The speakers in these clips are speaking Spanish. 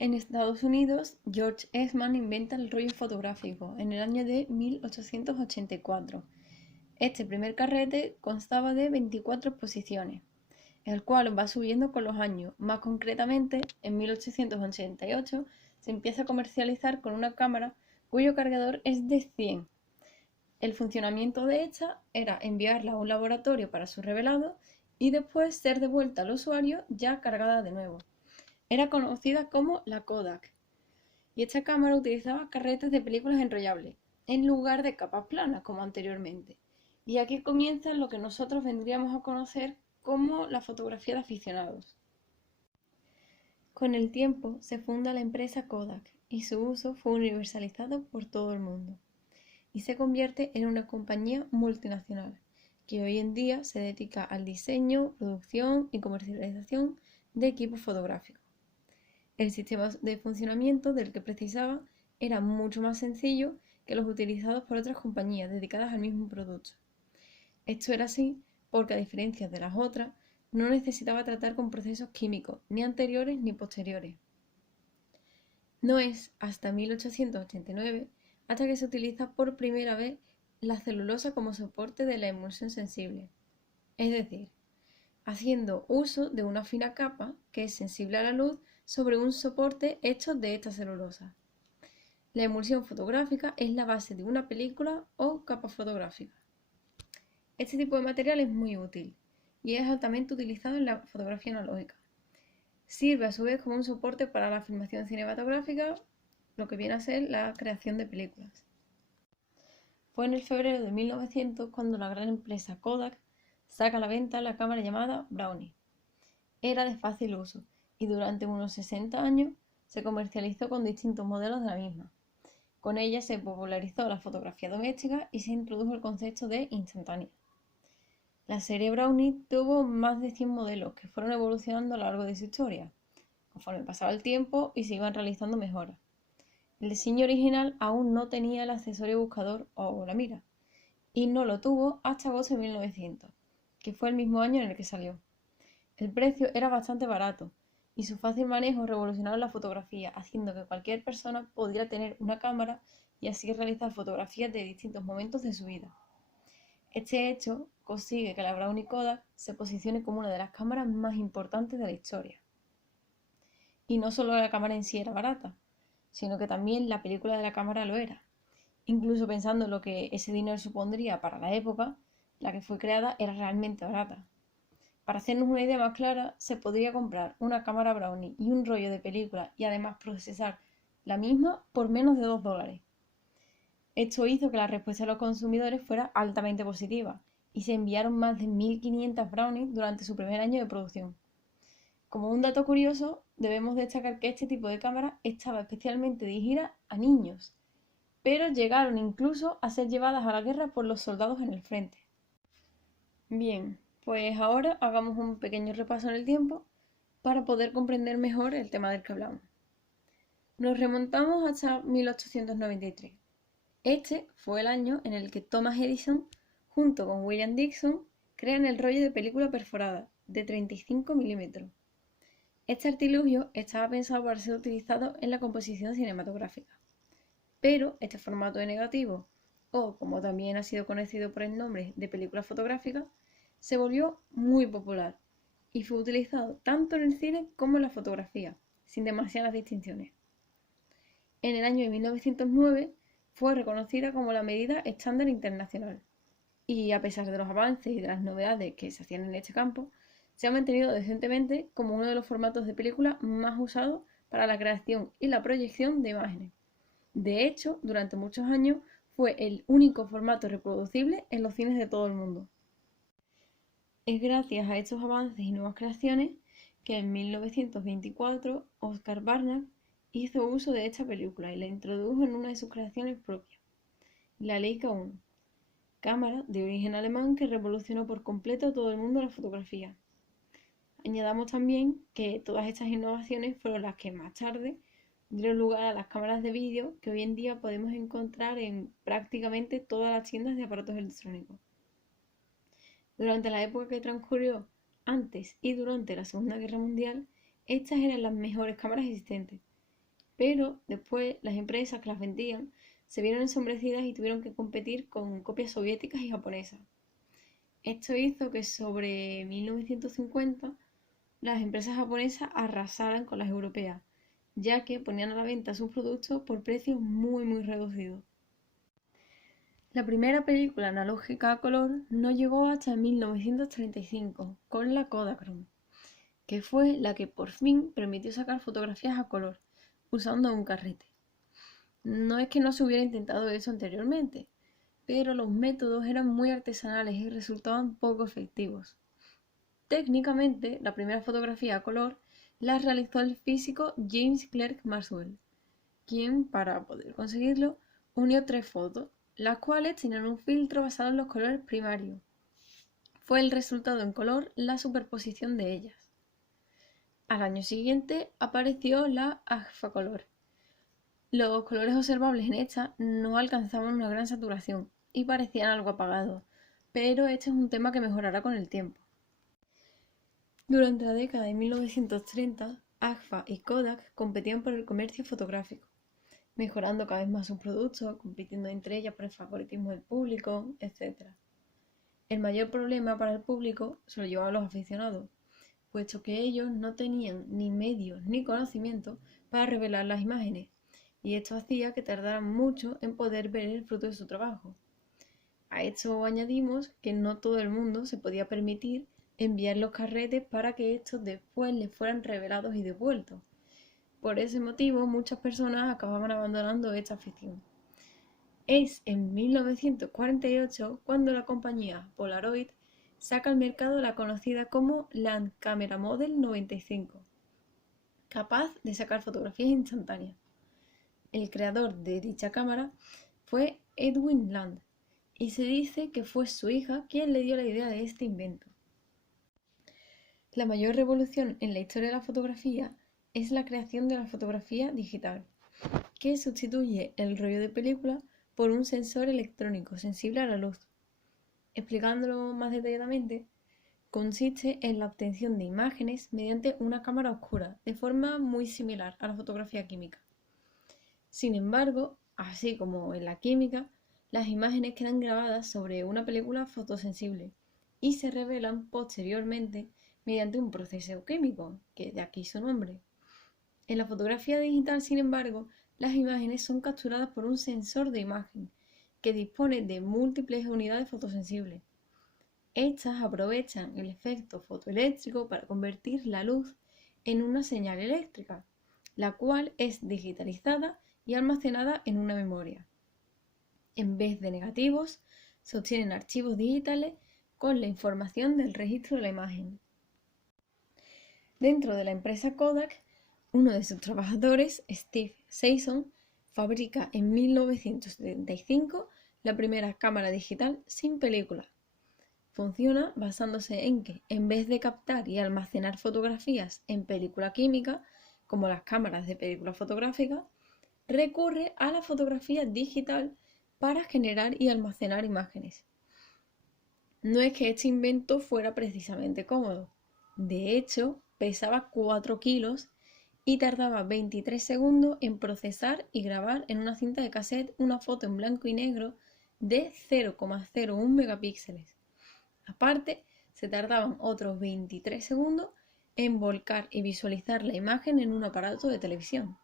En Estados Unidos, George Eastman inventa el rollo fotográfico en el año de 1884. Este primer carrete constaba de 24 exposiciones, el cual va subiendo con los años. Más concretamente, en 1888 se empieza a comercializar con una cámara cuyo cargador es de 100. El funcionamiento de esta era enviarla a un laboratorio para su revelado y después ser devuelta al usuario ya cargada de nuevo. Era conocida como la Kodak, y esta cámara utilizaba carretes de películas enrollables, en lugar de capas planas como anteriormente. Y aquí comienza lo que nosotros vendríamos a conocer como la fotografía de aficionados. Con el tiempo se funda la empresa Kodak y su uso fue universalizado por todo el mundo y se convierte en una compañía multinacional que hoy en día se dedica al diseño, producción y comercialización de equipos fotográficos. El sistema de funcionamiento del que precisaba era mucho más sencillo que los utilizados por otras compañías dedicadas al mismo producto. Esto era así porque, a diferencia de las otras, no necesitaba tratar con procesos químicos, ni anteriores ni posteriores. No es hasta 1889 hasta que se utiliza por primera vez la celulosa como soporte de la emulsión sensible, es decir, haciendo uso de una fina capa que es sensible a la luz sobre un soporte hecho de esta celulosa. La emulsión fotográfica es la base de una película o capa fotográfica. Este tipo de material es muy útil y es altamente utilizado en la fotografía analógica. Sirve a su vez como un soporte para la filmación cinematográfica, lo que viene a ser la creación de películas. Fue en el febrero de 1900 cuando la gran empresa Kodak saca a la venta la cámara llamada Brownie. Era de fácil uso y durante unos 60 años se comercializó con distintos modelos de la misma. Con ella se popularizó la fotografía doméstica y se introdujo el concepto de instantánea. La serie Brownie tuvo más de 100 modelos que fueron evolucionando a lo largo de su historia, conforme pasaba el tiempo y se iban realizando mejoras. El diseño original aún no tenía el accesorio buscador o la mira, y no lo tuvo hasta agosto de 1900, que fue el mismo año en el que salió. El precio era bastante barato y su fácil manejo revolucionó la fotografía, haciendo que cualquier persona pudiera tener una cámara y así realizar fotografías de distintos momentos de su vida. Este hecho consigue que la Brownie Kodak se posicione como una de las cámaras más importantes de la historia. Y no solo la cámara en sí era barata, sino que también la película de la cámara lo era. Incluso pensando en lo que ese dinero supondría para la época, la que fue creada era realmente barata. Para hacernos una idea más clara, se podría comprar una cámara Brownie y un rollo de película y además procesar la misma por menos de $2. Esto hizo que la respuesta de los consumidores fuera altamente positiva y se enviaron más de 1.500 brownies durante su primer año de producción. Como un dato curioso, debemos destacar que este tipo de cámara estaba especialmente dirigida a niños, pero llegaron incluso a ser llevadas a la guerra por los soldados en el frente. Bien, pues ahora hagamos un pequeño repaso en el tiempo para poder comprender mejor el tema del que hablamos. Nos remontamos hasta 1893. Este fue el año en el que Thomas Edison, junto con William Dixon, crean el rollo de película perforada de 35 milímetros. Este artilugio estaba pensado para ser utilizado en la composición cinematográfica, pero este formato de negativo, o como también ha sido conocido por el nombre de película fotográfica, se volvió muy popular y fue utilizado tanto en el cine como en la fotografía, sin demasiadas distinciones. En el año de 1909 fue reconocida como la medida estándar internacional y, a pesar de los avances y de las novedades que se hacían en este campo, se ha mantenido decentemente como uno de los formatos de película más usados para la creación y la proyección de imágenes. De hecho, durante muchos años fue el único formato reproducible en los cines de todo el mundo. Es gracias a estos avances y nuevas creaciones que en 1924 Oscar Barnack hizo uso de esta película y la introdujo en una de sus creaciones propias, la Leica 1, cámara de origen alemán que revolucionó por completo a todo el mundo la fotografía. Añadamos también que todas estas innovaciones fueron las que más tarde dieron lugar a las cámaras de vídeo que hoy en día podemos encontrar en prácticamente todas las tiendas de aparatos electrónicos. Durante la época que transcurrió antes y durante la Segunda Guerra Mundial, estas eran las mejores cámaras existentes, pero después las empresas que las vendían se vieron ensombrecidas y tuvieron que competir con copias soviéticas y japonesas. Esto hizo que sobre 1950 las empresas japonesas arrasaran con las europeas, ya que ponían a la venta sus productos por precios muy reducidos. La primera película analógica a color no llegó hasta 1935 con la Kodachrome, que fue la que por fin permitió sacar fotografías a color usando un carrete. No es que no se hubiera intentado eso anteriormente, pero los métodos eran muy artesanales y resultaban poco efectivos. Técnicamente, la primera fotografía a color la realizó el físico James Clerk Maxwell, quien, para poder conseguirlo, unió 3 fotos, las cuales tenían un filtro basado en los colores primarios. Fue el resultado en color la superposición de ellas. Al año siguiente apareció la Agfacolor. Los colores observables en esta no alcanzaban una gran saturación y parecían algo apagados, pero este es un tema que mejorará con el tiempo. Durante la década de 1930, Agfa y Kodak competían por el comercio fotográfico, mejorando cada vez más sus productos, compitiendo entre ellas por el favoritismo del público, etc. El mayor problema para el público se lo llevaban los aficionados, puesto que ellos no tenían ni medios ni conocimiento para revelar las imágenes, y esto hacía que tardaran mucho en poder ver el fruto de su trabajo. A esto añadimos que no todo el mundo se podía permitir enviar los carretes para que estos después les fueran revelados y devueltos. Por ese motivo, muchas personas acababan abandonando esta afición. Es en 1948 cuando la compañía Polaroid saca al mercado la conocida como Land Camera Model 95, capaz de sacar fotografías instantáneas. El creador de dicha cámara fue Edwin Land, y se dice que fue su hija quien le dio la idea de este invento. La mayor revolución en la historia de la fotografía es la creación de la fotografía digital, que sustituye el rollo de película por un sensor electrónico sensible a la luz. Explicándolo más detalladamente, consiste en la obtención de imágenes mediante una cámara oscura, de forma muy similar a la fotografía química. Sin embargo, así como en la química, las imágenes quedan grabadas sobre una película fotosensible y se revelan posteriormente mediante un proceso químico, que de aquí su nombre. En la fotografía digital, sin embargo, las imágenes son capturadas por un sensor de imagen que dispone de múltiples unidades fotosensibles. Estas aprovechan el efecto fotoeléctrico para convertir la luz en una señal eléctrica, la cual es digitalizada y almacenada en una memoria. En vez de negativos, se obtienen archivos digitales con la información del registro de la imagen. Dentro de la empresa Kodak, uno de sus trabajadores, Steve Sasson, fabrica en 1975 la primera cámara digital sin película. Funciona basándose en que, en vez de captar y almacenar fotografías en película química, como las cámaras de película fotográfica, recurre a la fotografía digital para generar y almacenar imágenes. No es que este invento fuera precisamente cómodo. De hecho, pesaba 4 kilos y tardaba 23 segundos en procesar y grabar en una cinta de cassette una foto en blanco y negro de 0,01 megapíxeles. Aparte, se tardaban otros 23 segundos en volcar y visualizar la imagen en un aparato de televisión.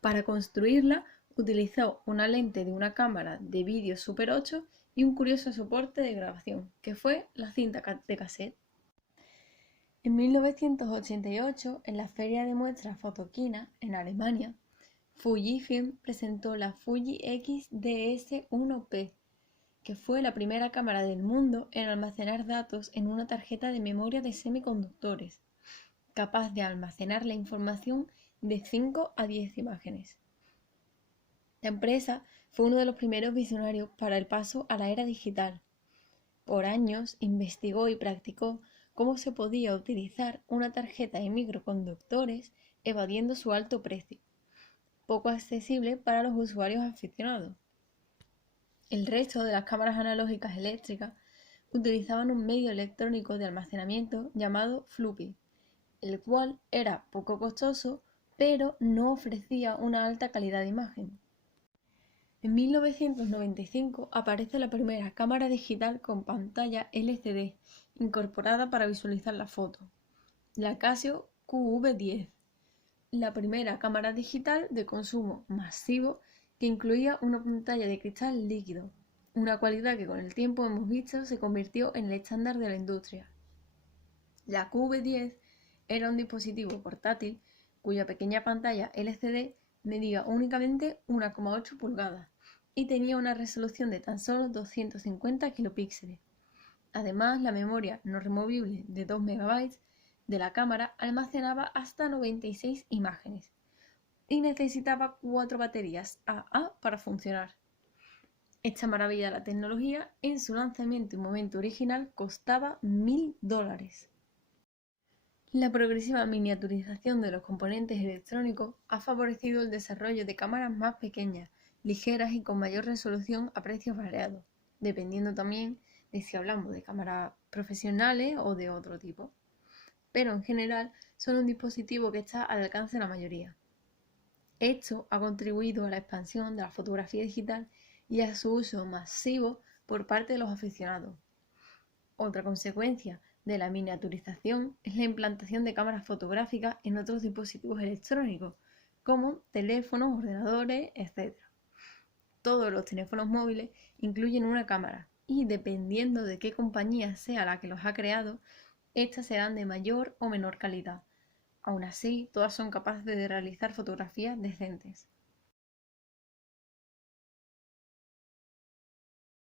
Para construirla, utilizó una lente de una cámara de vídeo Super 8 y un curioso soporte de grabación, que fue la cinta de cassette. En 1988, en la feria de muestras Photokina, en Alemania, Fujifilm presentó la Fuji X-DS1P, que fue la primera cámara del mundo en almacenar datos en una tarjeta de memoria de semiconductores, capaz de almacenar la información de 5 a 10 imágenes. La empresa fue uno de los primeros visionarios para el paso a la era digital. Por años investigó y practicó cómo se podía utilizar una tarjeta de microconductores evadiendo su alto precio, poco accesible para los usuarios aficionados. El resto de las cámaras analógicas eléctricas utilizaban un medio electrónico de almacenamiento llamado floppy, el cual era poco costoso pero no ofrecía una alta calidad de imagen. En 1995 aparece la primera cámara digital con pantalla LCD incorporada para visualizar la foto, la Casio QV10, la primera cámara digital de consumo masivo que incluía una pantalla de cristal líquido, una cualidad que con el tiempo hemos visto se convirtió en el estándar de la industria. La QV10 era un dispositivo portátil cuya pequeña pantalla LCD medía únicamente 1,8 pulgadas y tenía una resolución de tan solo 250 kilopíxeles. Además, la memoria no removible de 2 MB de la cámara almacenaba hasta 96 imágenes y necesitaba 4 baterías AA para funcionar. Esta maravilla de la tecnología, en su lanzamiento y momento original, costaba $1000. La progresiva miniaturización de los componentes electrónicos ha favorecido el desarrollo de cámaras más pequeñas, ligeras y con mayor resolución a precios variados, dependiendo también de si hablamos de cámaras profesionales o de otro tipo. Pero en general son un dispositivo que está al alcance de la mayoría. Esto ha contribuido a la expansión de la fotografía digital y a su uso masivo por parte de los aficionados. Otra consecuencia de la miniaturización es la implantación de cámaras fotográficas en otros dispositivos electrónicos, como teléfonos, ordenadores, etc. Todos los teléfonos móviles incluyen una cámara y, dependiendo de qué compañía sea la que los ha creado, estas serán de mayor o menor calidad. Aún así, todas son capaces de realizar fotografías decentes.